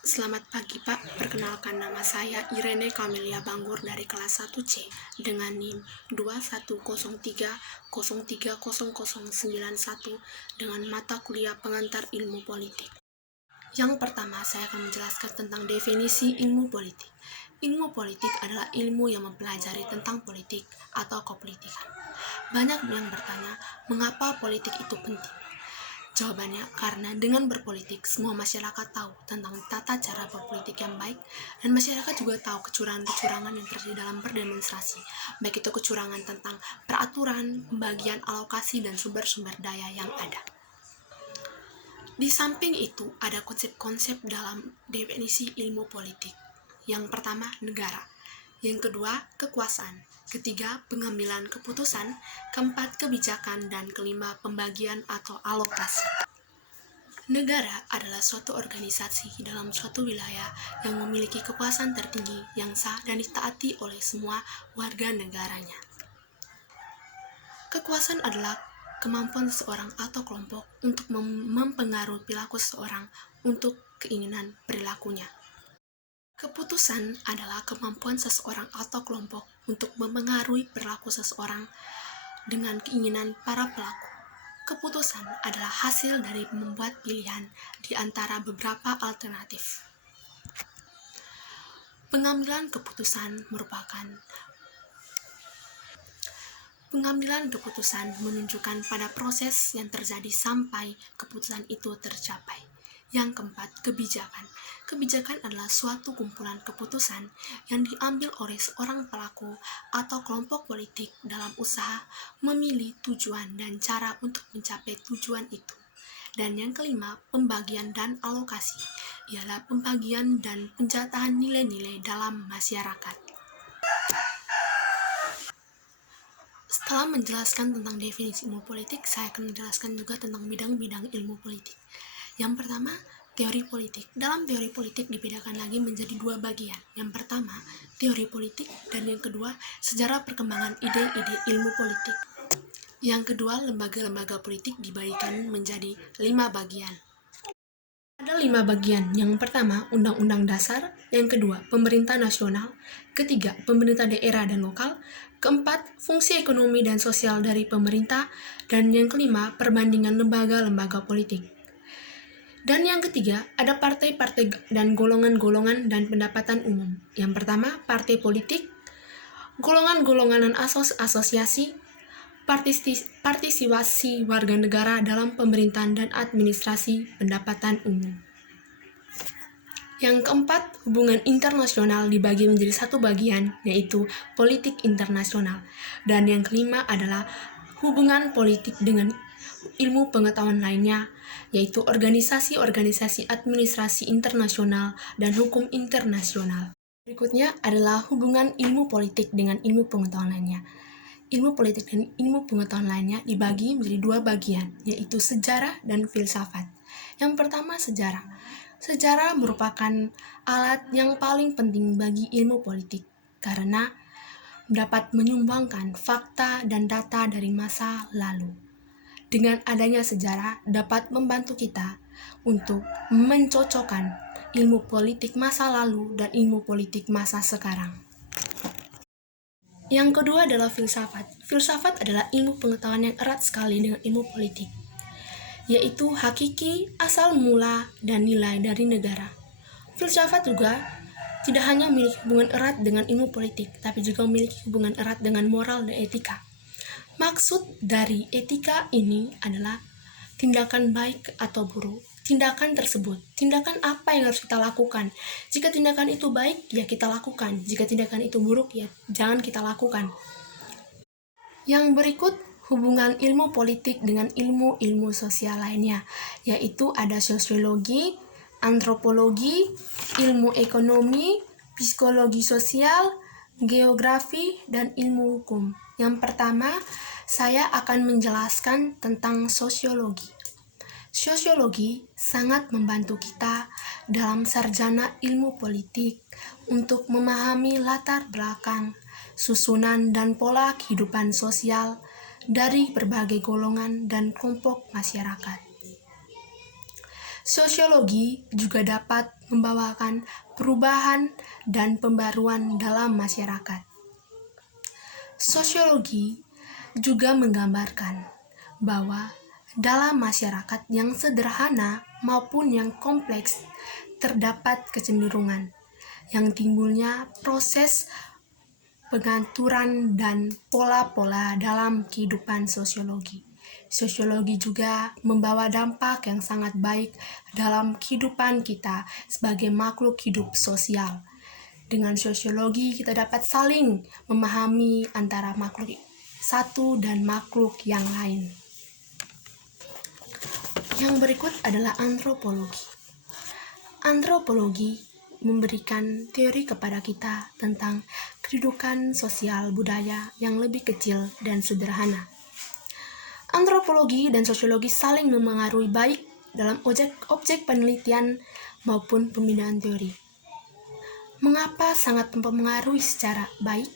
Selamat pagi Pak, perkenalkan nama saya Irene Kamelia Banggur dari kelas 1C dengan NIM 2103030091 dengan mata kuliah pengantar ilmu politik. Yang pertama, saya akan menjelaskan tentang definisi ilmu politik. Ilmu politik adalah ilmu yang mempelajari tentang politik atau kepolitikan. Banyak yang bertanya, mengapa politik itu penting? Jawabannya, karena dengan berpolitik, semua masyarakat tahu tentang tata cara berpolitik yang baik, dan masyarakat juga tahu kecurangan-kecurangan yang terjadi dalam berdemonstrasi, baik itu kecurangan tentang peraturan, pembagian alokasi, dan sumber-sumber daya yang ada. Di samping itu, ada konsep-konsep dalam definisi ilmu politik. Yang pertama, negara. Yang kedua, kekuasaan. Ketiga, pengambilan keputusan. Keempat, kebijakan. Dan kelima, pembagian atau alokasi. Negara adalah suatu organisasi dalam suatu wilayah yang memiliki kekuasaan tertinggi yang sah dan ditaati oleh semua warga negaranya. Kekuasaan adalah kemampuan seseorang atau kelompok untuk mempengaruhi perilaku seseorang untuk keinginan perilakunya. Keputusan adalah kemampuan seseorang atau kelompok untuk mempengaruhi perilaku seseorang dengan keinginan para pelaku. Keputusan adalah hasil dari membuat pilihan di antara beberapa alternatif. Pengambilan keputusan menunjukkan pada proses yang terjadi sampai keputusan itu tercapai. Yang keempat, kebijakan. Kebijakan adalah suatu kumpulan keputusan yang diambil oleh seorang pelaku atau kelompok politik dalam usaha memilih tujuan dan cara untuk mencapai tujuan itu. Dan yang kelima, pembagian dan alokasi, ialah pembagian dan penjatahan nilai-nilai dalam masyarakat. Setelah menjelaskan tentang definisi ilmu politik, saya akan menjelaskan juga tentang bidang-bidang ilmu politik. Yang pertama, teori politik. Dalam teori politik dibedakan lagi menjadi dua bagian. Yang pertama, teori politik, dan yang kedua, sejarah perkembangan ide-ide ilmu politik. Yang kedua, lembaga-lembaga politik dibagikan menjadi 5 bagian. Ada 5 bagian. Yang pertama, Undang-Undang Dasar. Yang kedua, Pemerintah Nasional. Ketiga, Pemerintah Daerah dan Lokal. Keempat, Fungsi Ekonomi dan Sosial dari Pemerintah. Dan yang kelima, Perbandingan lembaga-lembaga politik. Dan yang ketiga, ada partai-partai dan golongan-golongan dan pendapatan umum. Yang pertama, partai politik, golongan-golongan asosiasi, partisipasi warga negara dalam pemerintahan dan administrasi pendapatan umum. Yang keempat, hubungan internasional dibagi menjadi satu bagian, yaitu politik internasional. Dan yang kelima adalah hubungan politik dengan ilmu pengetahuan lainnya, yaitu organisasi-organisasi administrasi internasional dan hukum internasional. Berikutnya adalah hubungan ilmu politik dengan ilmu pengetahuan lainnya. Ilmu politik dan ilmu pengetahuan lainnya dibagi menjadi dua bagian, yaitu sejarah dan filsafat. Yang pertama, sejarah. Sejarah merupakan alat yang paling penting bagi ilmu politik karena dapat menyumbangkan fakta dan data dari masa lalu. Dengan adanya sejarah dapat membantu kita untuk mencocokkan ilmu politik masa lalu dan ilmu politik masa sekarang. Yang kedua adalah filsafat. Filsafat adalah ilmu pengetahuan yang erat sekali dengan ilmu politik, yaitu hakiki, asal mula, dan nilai dari negara. Filsafat juga tidak hanya memiliki hubungan erat dengan ilmu politik, tapi juga memiliki hubungan erat dengan moral dan etika. Maksud dari etika ini adalah tindakan baik atau buruk. Tindakan tersebut, tindakan apa yang harus kita lakukan. Jika tindakan itu baik, ya kita lakukan. Jika tindakan itu buruk, ya jangan kita lakukan. Yang berikut, hubungan ilmu politik dengan ilmu-ilmu sosial lainnya, yaitu ada sosiologi, antropologi, ilmu ekonomi, psikologi sosial, geografi, dan ilmu hukum. Yang pertama, saya akan menjelaskan tentang sosiologi. Sosiologi sangat membantu kita dalam sarjana ilmu politik untuk memahami latar belakang, susunan dan pola kehidupan sosial dari berbagai golongan dan kelompok masyarakat. Sosiologi juga dapat membawakan perubahan dan pembaruan dalam masyarakat. Sosiologi juga menggambarkan bahwa dalam masyarakat yang sederhana maupun yang kompleks terdapat kecenderungan yang timbulnya proses pengaturan dan pola-pola dalam kehidupan sosiologi. Sosiologi juga membawa dampak yang sangat baik dalam kehidupan kita sebagai makhluk hidup sosial. Dengan sosiologi kita dapat saling memahami antara makhluk satu dan makhluk yang lain. Yang berikut adalah antropologi. Antropologi memberikan teori kepada kita tentang kedudukan sosial budaya yang lebih kecil dan sederhana. Antropologi dan sosiologi saling memengaruhi baik dalam objek penelitian maupun pemindahan teori. Mengapa sangat mempengaruhi secara baik?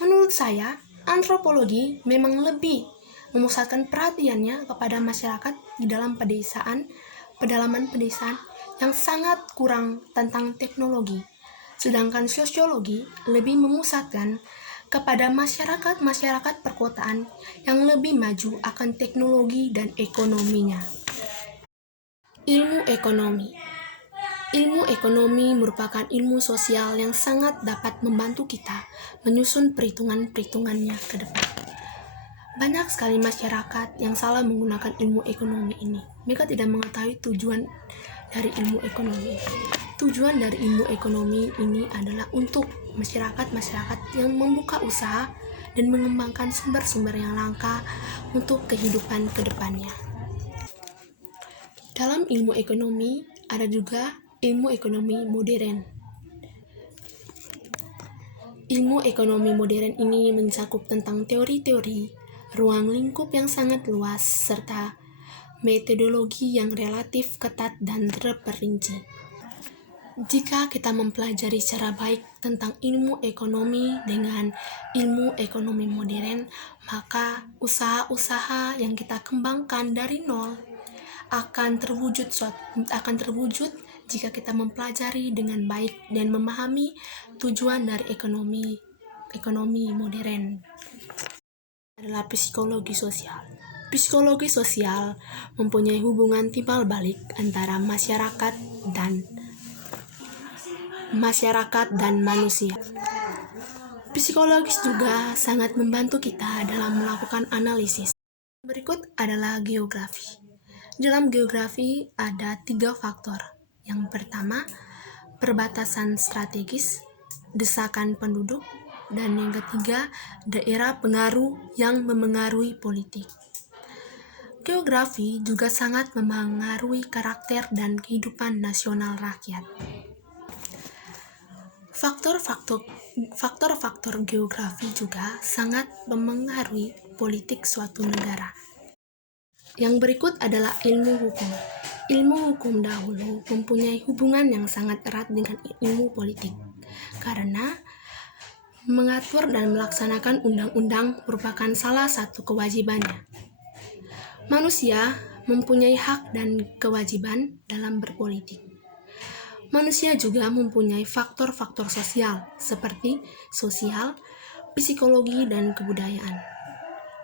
Menurut saya, antropologi memang lebih memusatkan perhatiannya kepada masyarakat di dalam pedalaman pedesaan yang sangat kurang tentang teknologi. Sedangkan sosiologi lebih memusatkan kepada masyarakat perkotaan yang lebih maju akan teknologi dan ekonominya. Ilmu ekonomi. Ilmu ekonomi merupakan ilmu sosial yang sangat dapat membantu kita menyusun perhitungan-perhitungannya ke depan. Banyak sekali masyarakat yang salah menggunakan ilmu ekonomi ini. Mereka tidak mengetahui tujuan dari ilmu ekonomi. Tujuan dari ilmu ekonomi ini adalah untuk masyarakat yang membuka usaha dan mengembangkan sumber-sumber yang langka untuk kehidupan ke depannya. Dalam ilmu ekonomi ada juga ilmu ekonomi modern. Ilmu ekonomi modern ini mencakup tentang teori-teori, ruang lingkup yang sangat luas, serta metodologi yang relatif ketat dan terperinci. Jika kita mempelajari secara baik tentang ilmu ekonomi dengan ilmu ekonomi modern, maka usaha-usaha yang kita kembangkan dari nol akan terwujud jika kita mempelajari dengan baik dan memahami tujuan dari ekonomi modern. Adalah psikologi sosial. Psikologi sosial mempunyai hubungan timbal balik antara masyarakat dan manusia. Psikologis juga sangat membantu kita dalam melakukan analisis. Berikut adalah geografi. Dalam geografi ada 3 faktor. Yang pertama, perbatasan strategis, desakan penduduk, dan yang ketiga, daerah pengaruh yang memengaruhi politik. Geografi juga sangat memengaruhi karakter dan kehidupan nasional rakyat. Faktor-faktor geografi juga sangat memengaruhi politik suatu negara. Yang berikut adalah ilmu hukum. Ilmu hukum dahulu mempunyai hubungan yang sangat erat dengan ilmu politik, karena mengatur dan melaksanakan undang-undang merupakan salah satu kewajibannya. Manusia mempunyai hak dan kewajiban dalam berpolitik. Manusia juga mempunyai faktor-faktor sosial seperti sosial, psikologi, dan kebudayaan.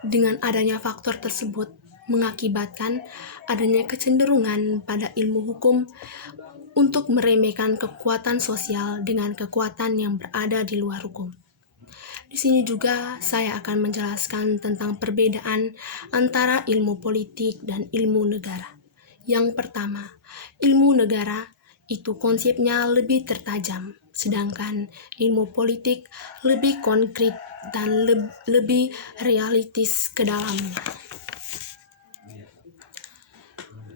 Dengan adanya faktor tersebut mengakibatkan adanya kecenderungan pada ilmu hukum untuk meremehkan kekuatan sosial dengan kekuatan yang berada di luar hukum. Di sini juga saya akan menjelaskan tentang perbedaan antara ilmu politik dan ilmu negara. Yang pertama, ilmu negara itu konsepnya lebih tertajam, sedangkan ilmu politik lebih konkret dan lebih realistis ke dalamnya.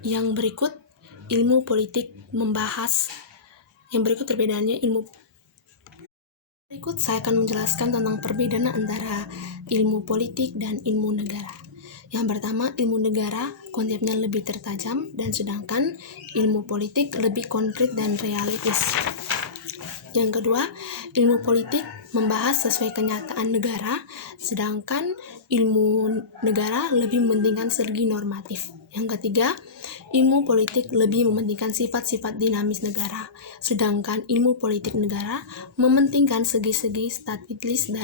Yang berikut, ilmu politik membahas perbedaannya Berikut saya akan menjelaskan tentang perbedaan antara ilmu politik dan ilmu negara. Yang pertama, ilmu negara konsepnya lebih tertajam, dan sedangkan ilmu politik lebih konkret dan realistis. Yang kedua, ilmu politik membahas sesuai kenyataan negara, sedangkan ilmu negara lebih mementingkan segi normatif. Yang ketiga, ilmu politik lebih mementingkan sifat-sifat dinamis negara, sedangkan ilmu politik negara mementingkan segi-segi strategis dari